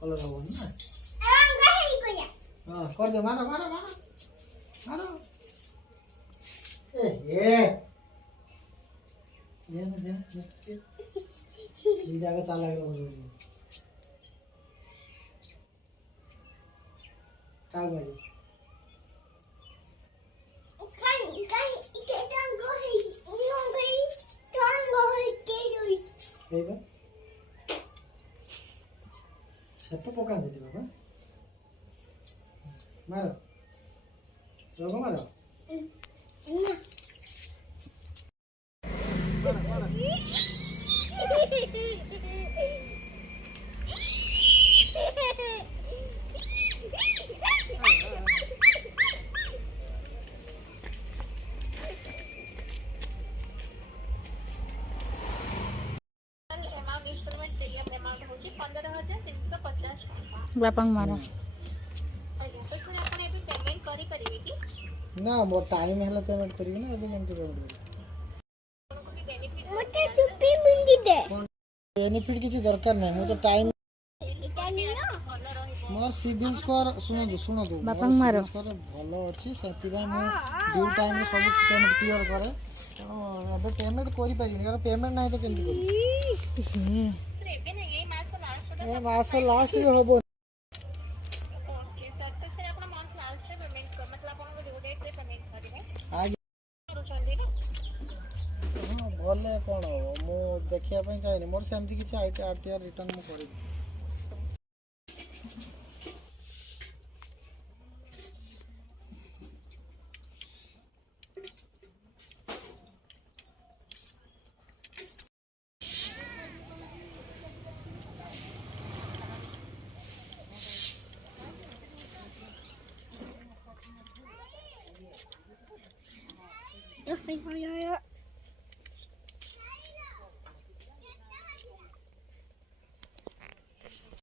colour हो ना हां कर दे मारो मारो मारो मारो ये जगह चाला काय बाजू छप्प पका दे बाबा मारो लोगो मारो बापा मारा ना मो टाइम है पेमेंट करी ना अभी केमती पेमेंट बेनिफिट किसी दरकार नहीं मो तो टाइम मोर सिविल स्कोर सुनो दो बापा मारो स्कोर भलो अछि सेति भाई मो ड्यू टाइम में सब पेमेंट क्लियर करे तो अब पेमेंट करी पाइनी यार पेमेंट नहीं तो केमती करी ए मास लास्ट में होबो भले कौन मु देखिया चाहिए मोर सेमती किसी आरटीआर रिटर्न मु करी ya